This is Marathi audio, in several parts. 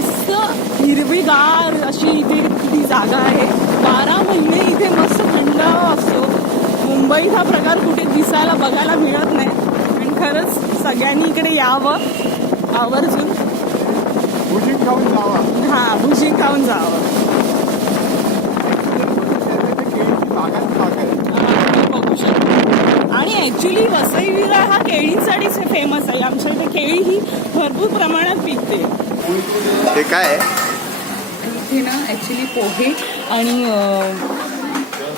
मस्त हिरवीगार अशी इथे ती जागा आहे. 12 महिने इथे मस्त थंडावा असतो. मुंबईत हा प्रकार कुठे दिसायला बघायला मिळत नाही. आणि खरंच सगळ्यांनी इकडे यावं आवर्जून. भुजिंग खाऊन जावा. हा, भुजिंग खाऊन जावं. बघू शकतो. आणि ऍक्च्युली वसई विरार हा केळींसाठीच फेमस आहे. आमच्या इथे केळी ही भरपूर प्रमाणात पिकते. हे काय आहे? इथे ना ऍक्च्युली पोहे आणि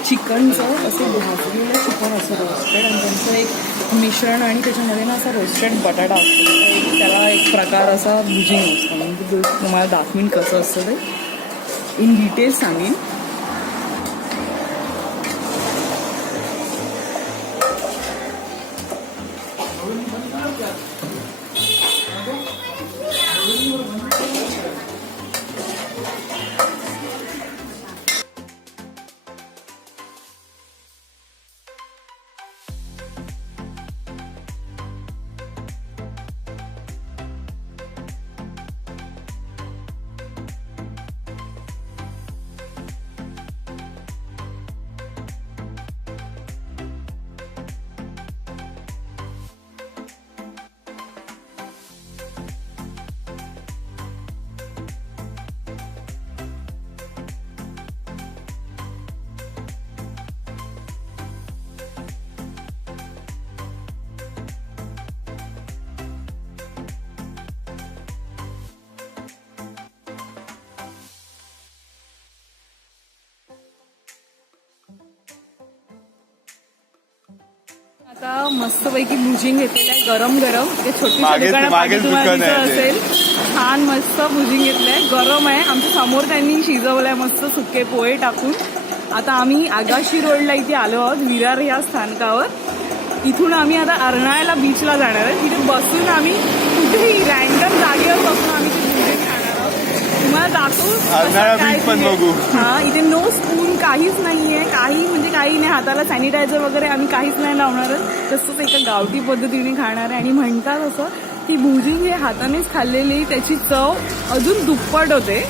चिकनचं असं भाजलेलं चिकन असं रोस्टेड आणि त्यांचं एक मिश्रण आणि त्याच्यामध्ये ना असा रोस्टेड बटाटा असतो. त्याला एक प्रकार असा भुजिंग असतो. म्हणजे तुम्हाला दाखवीन कसं असतं ते इन डिटेल सांगेन. आता मस्तपैकी भुजिंग घेतलेलं आहे गरम गरम. ते छोटी तुम्हाला दिसत असेल. छान मस्त भुजिंग घेतलंय. गरम आहे. आमच्या समोर त्यांनी शिजवलंय मस्त सुके पोहे टाकून. आता आम्ही आगाशी रोडला इथे आलो आहोत विरार या स्थानकावर. इथून आम्ही आता अर्नाळ्याला बीचला जाणार आहे. तिथे बसून आम्ही कुठेही रॅन्डम जागेवर बसून आम्ही भुजिंग खाणार आहोत. तुम्हाला दाखवू. हा, इथे नो स्पून काहीच नाहीये. काही म्हणजे काही नाही. हाताला सॅनिटायझर वगैरे आम्ही काहीच नाही लावणार. तसंच एका गावठी पद्धतीने खाणार आहे. आणि म्हणतात असं की भुजिंग हे हातानेच खाल्लेली त्याची चव अजून दुप्पट होते.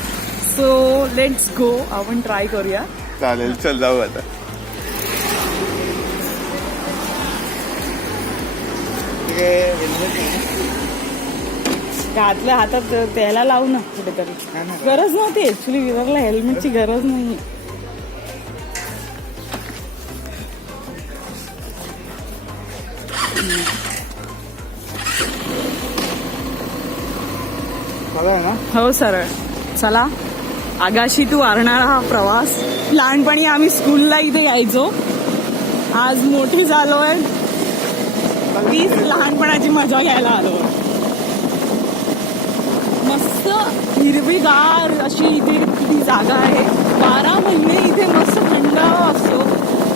So let's go. आपण ट्राय करूया. चालेल, चल जाऊ आता. घातलं हातात त्याला लावू ना कुठेतरी. गरज नव्हती ऍक्च्युली विरारला हेल्मेटची गरज नाही. हो सरळ. चला, आगाशी टू अर्नाळा हा प्रवास. लहानपणी आम्ही स्कूलला इथे यायचो. आज मोठी झालोय. तीच लहानपणाची मजा घ्यायला आलो. मस्त हिरवीगार अशी इथे ती जागा आहे. 12 महिने इथे मस्त थंडावा असतो.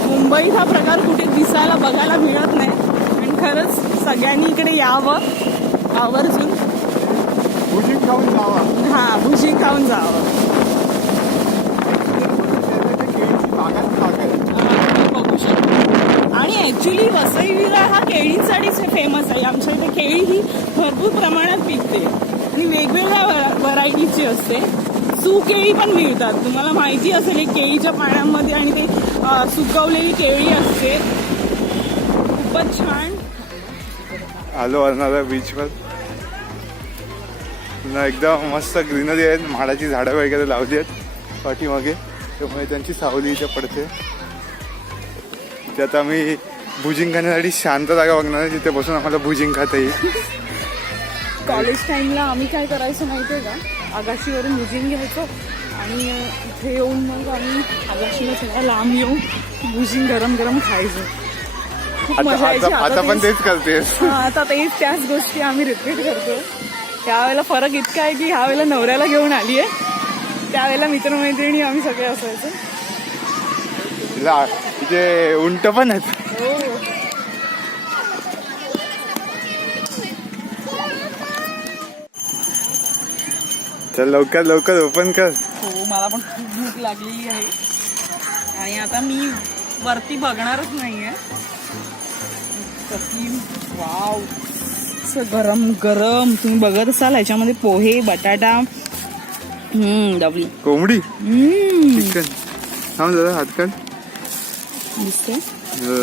मुंबईत हा प्रकार कुठे दिसायला बघायला मिळत नाही. आणि खरंच सगळ्यांनी इकडे यावं आवर्जून. भुजिंग खाऊन जावा. हा, भुजिंग खाऊन जावं. बघू शकतो. आणि ऍक्च्युली वसई विरार हा केळींसाठीच फेमस आहे. आमच्या इथे केळी ही भरपूर प्रमाणात पिकते आणि वेगवेगळ्या व्हरायटीची असते. सुकेळी पण मिळतात. तुम्हाला माहिती असेल एक केळीच्या पाण्यामध्ये आणि ते सुकवलेली केळी असते. खूपच छान. आलो अर्नाळा बीचवर. पुन्हा एकदम मस्त ग्रीनरी आहेत. म्हाडाची झाडं वगैरे लावली आहेत पाठीमागे, त्यामुळे त्यांची सावली इथे पडते. त्यात आम्ही भुजिंग खाण्यासाठी शांत जागा बघणार आहे जिथे बसून आम्हाला भुजिंग खाता येईल. कॉलेज टाइमला आम्ही काय करायचं माहितीये का, आगाशीवरून भुजिंग घ्यायचो आणि इथे येऊन मग आम्ही आगाशीला सगळ्या लांब येऊन भुजिंग गरम गरम खायचो. खूप मजा यायची. आता पण तेच करतेस. आता त्याच गोष्टी आम्ही रिपीट करतो. त्यावेळेला फरक इतका आहे की ह्या वेळेला नवऱ्याला घेऊन आली आहे. त्यावेळेला मित्रमैत्रिणी आम्ही सगळे असायचो. तिथे उंट पण आहेत. हो. चल लवकर लवकर ओपन कर. हो, मला पण खूप भूक लागलेली आहे आणि आता मी वरती बघणारच नाहीये. वाव, गरम गरम तुम्ही बघत असाल. याच्यामध्ये पोहे, बटाटा, डबली कोंबडी चिकन. थांब जरा हात काढ. दिसते हो.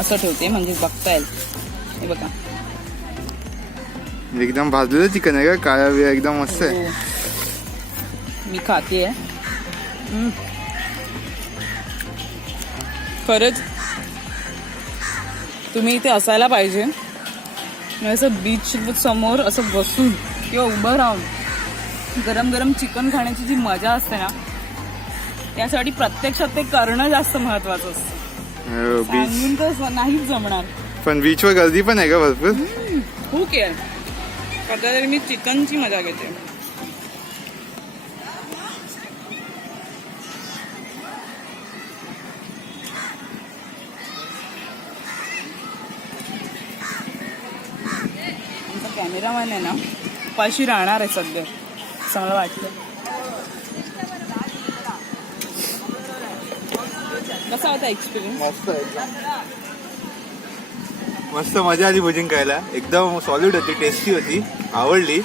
असं ठेवते म्हणजे बघता येईल. हे बघा एकदम भाजलेलं चिकन आहे का? काळ्या बिया एकदम मस्त आहे. हो. मी खाते खरंच तुम्ही इथे असायला पाहिजे. असं बीच समोर असं बसून किंवा उभं राहून गरम गरम चिकन खाण्याची जी मजा असते ना, त्यासाठी प्रत्यक्षात ते करणं जास्त महत्वाचं असतं. बीच सांगून तर नाहीच जमणार. पण बीचवर गर्दी पण आहे का भरपूर? खूप आहे. सध्या तरी मी चिकनची मजा घेते. कॅमेरामॅन आहे ना, उपाशी राहणार आहे सध्या असं मला वाटलं. कसा होता एक्सपिरियन्स? मस्त आहे. मस्त मजा आली भुजिंग खायला. एकदम सॉलिड होती, टेस्टी होती, आवडली.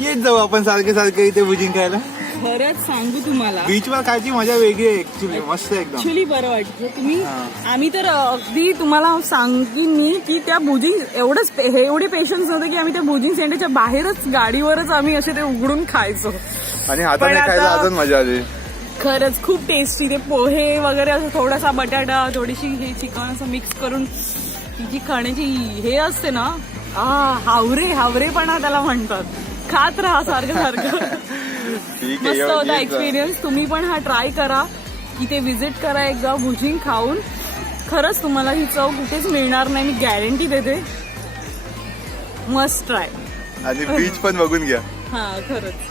येत जाऊ आपण सारखे सारखे इथे भुजिंग खायला. खरंच सांगू तुम्हाला, बीचवर खायची मजा वेगळी आहे. ऍक्च्युली मस्त आहे एकदम. ऍक्च्युली बरं वाटतं. तुम्ही आम्ही तर अगदी तुम्हाला सांगीन मी की त्या भुजिंग एवढे पेशन्स नव्हते की आम्ही त्या भुजिंग सेंटरच्या बाहेरच गाडीवरच आम्ही असे ते उघडून खायचो. आणि हाताने खायला अजून मजा आली. खरंच खूप टेस्टी. ते पोहे वगैरे असं थोडासा बटाटा थोडीशी हे चिकन असं मिक्स करून ती जी खाण्याची हे असते ना, हावरेपणा त्याला म्हणतात. खात राहा सारखं सारखं. मस्त होता एक्सपिरियन्स. तुम्ही पण हा ट्राय करा, इथे व्हिजिट करा एकदा भुजिंग खाऊन. खरंच तुम्हाला ही चव कुठेच मिळणार नाही, मी गॅरंटी देते. Must try. आणि बीच पण बघून घ्या. हा खरंच.